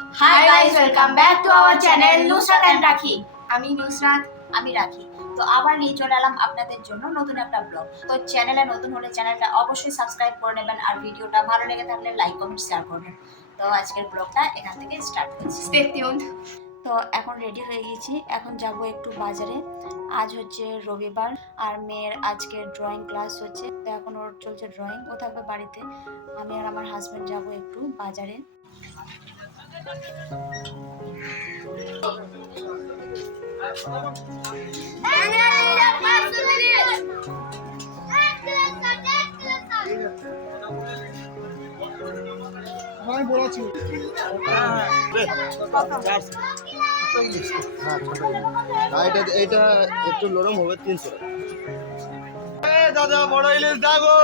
Hi guys, welcome back to our channel Nusrat and Rakhi. আমি নুসরাত। আমি রাখি। তো আবার নিয়ে চলে এলাম আপনাদের জন্য নতুন একটা ব্লগ। তো চ্যানেলে নতুন হলে চ্যানেলটা অবশ্যই সাবস্ক্রাইব করে নেবেন আর ভিডিওটা ভালো লেগে থাকলে লাইক কমেন্ট শেয়ার করবেন। তো আজকের ব্লগটা এখান থেকে স্টার্ট করছি। Stay tuned. তো এখন রেডি হয়ে গেছি, এখন যাব একটু বাজারে। আজ হচ্ছে রবিবার আর মেয়ের আজকে ড্রয়িং ক্লাস হচ্ছে, তো এখন ওর চলছে ড্রয়িং, ও থাকবে বাড়িতে। আমি আর আমার হাজব্যান্ড যাব একটু বাজারে। আমি বলেছি এটা একটু নরম হবে 300 দাদা। বড় ইলিশ দাগো,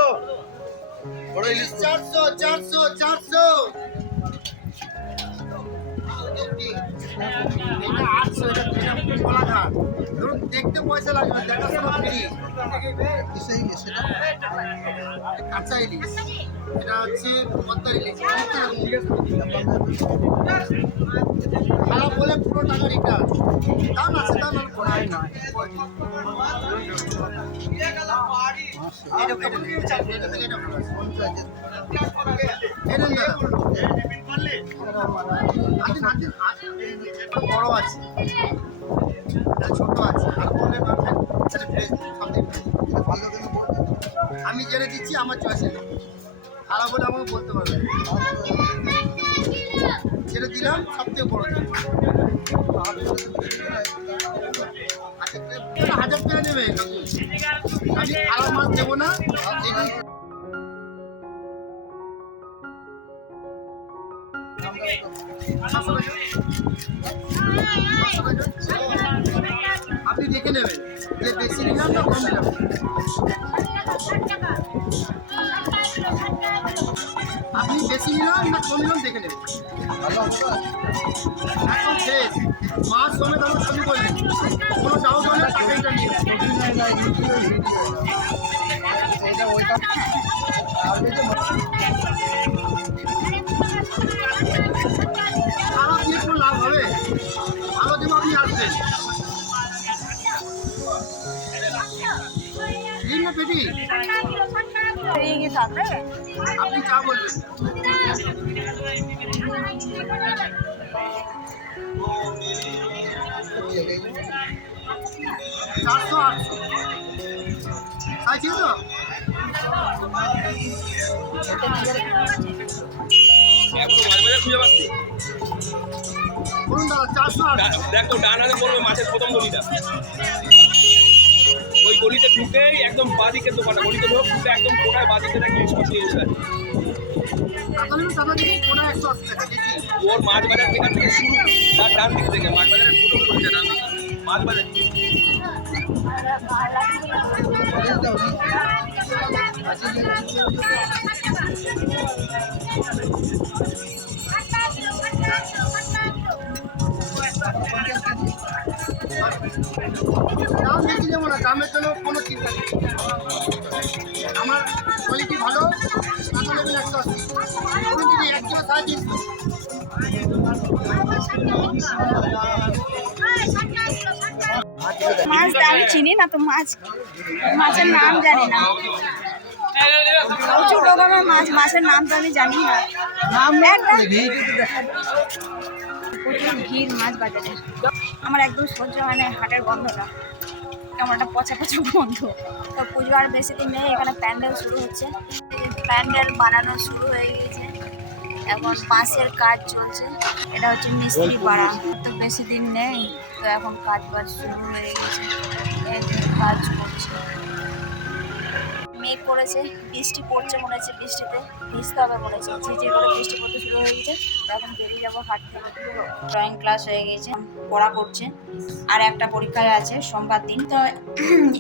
বড় ইলিশ 400 400 400 দেখতে পয়সা লাগবে, দেখাশোনা ফ্রি। কাঁচা ইলিশ, এটা হচ্ছে পদ্মা ইলিশ। খারাপ বলে পুরো টাকা রিটার্ন। দাম আছে, দাম না। বড় আছে, ছোট আছে। আমি যেটা দিচ্ছি আমার চয়েসে, খারাপ বলে আমাকে বলতে পারবে। যেটা দিলাম সবথেকে বড় 1000 টাকা নেবে। আমি খারাপ মাছ দেবো না। আপনি দেখে নেবেন যে বেশি নিলাম না কম নিলাম। আপনি বেশি নিলাম না কম নিলাম দেখে নেবেন। একদম ফ্রেশ মাছ সমেত আমার ছবি করলেন, কোনো চাও হলে টাকাটা নিয়ে খারাপ দিয়ে কোনো লাভ হবে? ভালো দেবো, আপনি আসবেন। ঠিক না পেটি? আপনি চা বলবেন। 400 800 চাইছি তো। বলুন দাদা, 400 800। দেখো ডান হাতে পড়বে মাছের প্রথম গলিটা, ওই গলিতে ঢুকেই একদম বাদিকের দোকানটা, গলিতে ঢুকে একদম কোনায় বাদিকে দেখি সবজি বসে আছে। ওর মাছ বাজার এখান থেকে শুরু, তার ডান দিক থেকে মাছ বাজারের প্রথম গলিটা ডান দিকে মাছ বাজার। দাম বেশি নেবো না, দামের জন্য কোনো চিন্তা নেই। আমার কোয়ালিটি ভালো, টাকা নেবেন 180। কোনো যদি 1 কিলো 350। মাছ আমি চিনি না তো, মাছের নাম জানি না। প্রচুর রকমের মাছ, মাছের নাম তো আমি জানি না। প্রচুর ভিড় মাছ বাজারে, আমার একদম সহ্য হয় না হাটের গন্ধটা, কেমন একটা পচা পচা গন্ধ। তো পুজো আর বেশি দিন নেই, এখানে প্যান্ডেল শুরু হচ্ছে, প্যান্ডেল বানানো শুরু হয়ে গিয়েছে, এখন বাঁশের কাজ চলছে। এটা হচ্ছে মিস্ত্রি পাড়া, তো বেশি দিন নেই, তো এখন কাজ শুরু হয়ে গেছে, কাজ করছে। মেঘ করেছে, বৃষ্টি পড়ছে মনে হচ্ছে, বৃষ্টিতে ভিজতে হবে মনে হচ্ছে, ঝিঝির করে বৃষ্টি পড়তে শুরু হয়ে গেছে। তো এখন বেরিয়ে যাবো হাট থেকে। ড্রয়িং ক্লাস হয়ে গেছে, পড়া করছে, আর একটা পরীক্ষায় আছে সোমবার দিন। তো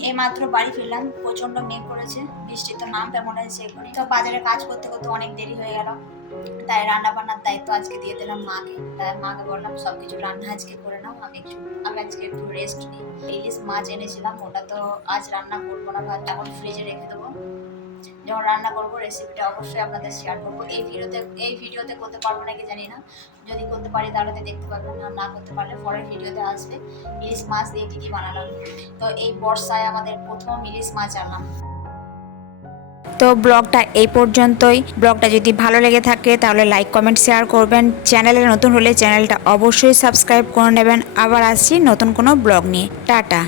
এইমাত্র বাড়ি ফিরলাম, প্রচণ্ড মেঘ করেছে, বৃষ্টি তো নামবে মনে হচ্ছে এখনই। তো বাজারে কাজ করতে করতে অনেক দেরি হয়ে গেল, তাই রান্না বান্নার দায়িত্ব আজকে দিয়ে দিলাম মাকে। তাই মাকে বললাম সবকিছু রান্না আজকে করে নাও, আমি আজকে একটু রেস্ট নিই। ইলিশ মাছ এনেছিলাম, ওটা তো আজ রান্না করবো না, ভাত এখন ফ্রিজে রেখে দেবো। যখন রান্না করবো রেসিপিটা অবশ্যই আপনাদের শেয়ার করবো। এই ভিডিওতে করতে পারবো নাকি জানি না, যদি করতে পারি তাহলে তো দেখতে পারবেন, আর না করতে পারলে পরের ভিডিওতে আসবে ইলিশ মাছ দিয়ে কী কী বানালাম। তো এই বর্ষায় আমাদের প্রথম ইলিশ মাছ আনলাম। তো ব্লগটা এই পর্যন্তই। ব্লগটা যদি ভালো লেগে থাকে তাহলে লাইক কমেন্ট শেয়ার করবেন। চ্যানেলে নতুন হলে চ্যানেলটা অবশ্যই সাবস্ক্রাইব করে নেবেন। আবার আসছি নতুন কোনো ব্লগ নিয়ে। টাটা।